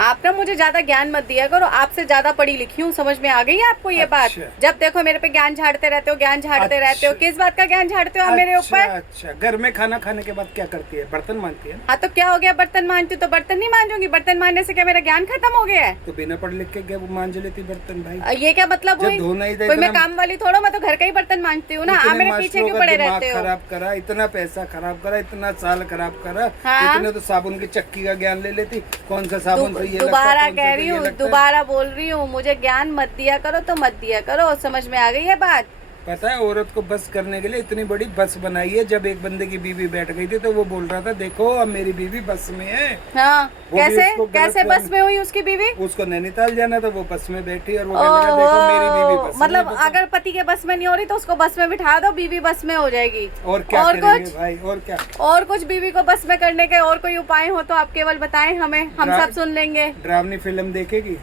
आप ना मुझे ज्यादा ज्ञान मत दिया करो, आपसे ज्यादा पढ़ी लिखी हूँ, समझ में आ गई है आपको ये बात। जब देखो मेरे पे ज्ञान झाड़ते रहते हो, ज्ञान झाड़ते रहते हो। किस बात का ज्ञान झाड़ते हो आप मेरे ऊपर? अच्छा, घर में खाना खाने के बाद क्या करती है? बर्तन मांजती है। हाँ तो क्या हो गया, बर्तन मांजती तो बर्तन नहीं मांजूंगी? बर्तन मांजने से क्या मेरा ज्ञान खत्म हो गया है? तो बिना पढ़ लिख के क्या मांज लेती बर्तन भाई? ये क्या मतलब हुई? कोई मैं काम वाली थोड़ा, मैं तो घर का ही बर्तन मांजती हूँ ना। आप मेरे पीछे क्यों पड़े रहते हो? खराब करा, इतना पैसा खराब करा, इतना साल खराब करा। इतने तो साबुन की चक्की का ज्ञान ले लेती। कौन सा साबुन सही है? दोबारा कह रही हूँ, दोबारा बोल रही हूँ, मुझे ज्ञान मत दिया करो तो मत दिया करो। समझ में आ गई है बात? पता है औरत को बस करने के लिए इतनी बड़ी बस बनाई है। जब एक बंदे की बीवी बैठ गई थी तो वो बोल रहा था देखो अब मेरी बीवी बस में है। हाँ, कैसे बस में हुई उसकी बीवी? उसको नैनीताल जाना था, वो बस में बैठी और वो कहने लगा देखो मेरी बीवी बस में। मतलब अगर पति के बस में नहीं हो रही तो उसको बस में बिठा दो, बीवी बस में हो जाएगी। और क्या करेंगे भाई? और क्या? और कुछ बीवी को बस में करने के और कोई उपाय हो तो आप केवल बताएं हमें, हम सब सुन लेंगे। डरावनी फिल्म देखेगी?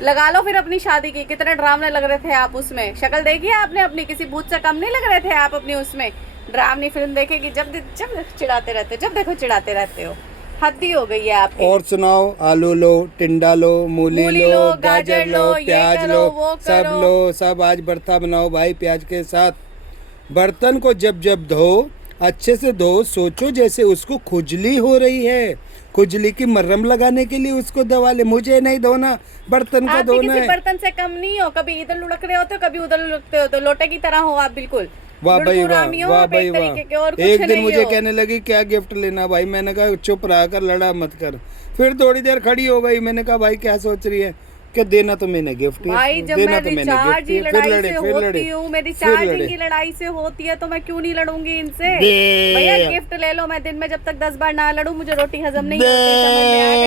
लगा लो फिर अपनी शादी की। कितने ड्रामने लग रहे थे आप उसमें, शक्ल देखी है आपने अपनी? किसी भूत से कम नहीं लग रहे थे आप अपनी उसमें। ड्रामनी फिल्म देखेगी, जब चिढ़ाते रहते हो, जब देखो चिढ़ाते रहते हो। हद ही हो गई है आपकी। और सुनाओ, आलू लो, टिंडा लो, मूली लो, गाजर लो, प्याज लो, सब लो, सब आज भरता बनाओ भाई प्याज के साथ। बर्तन को जब जब धो अच्छे से धो, सोचो जैसे उसको खुजली हो रही है। खुजली की मरहम लगाने के लिए उसको दवा ले। मुझे नहीं धोना, बर्तन को धोना है। बर्तन से कम नहीं हो, कभी इधर लुढ़क रहे होते हो, कभी उधर लुढ़कते हो, तो लोटे की तरह हो आप बिल्कुल। वाह भाई वाह, वाह भाई वाह। एक दिन मुझे हो। कहने लगी क्या गिफ्ट लेना भाई? मैंने कहा चुप रहा कर, लड़ा मत कर। फिर थोड़ी देर खड़ी हो गई, मैंने कहा भाई क्या सोच रही है? क्या देना तो मैंने गिफ्ट भाई, जब मैं रिचार्ज की लड़ाई से होती हूँ, मेरी चार्जिंग की लड़ाई से होती है तो मैं क्यों नहीं लड़ूंगी इनसे? भैया गिफ्ट ले लो। मैं दिन में जब तक 10 बार ना लड़ूं मुझे रोटी हजम नहीं होती, समझ में आ गया?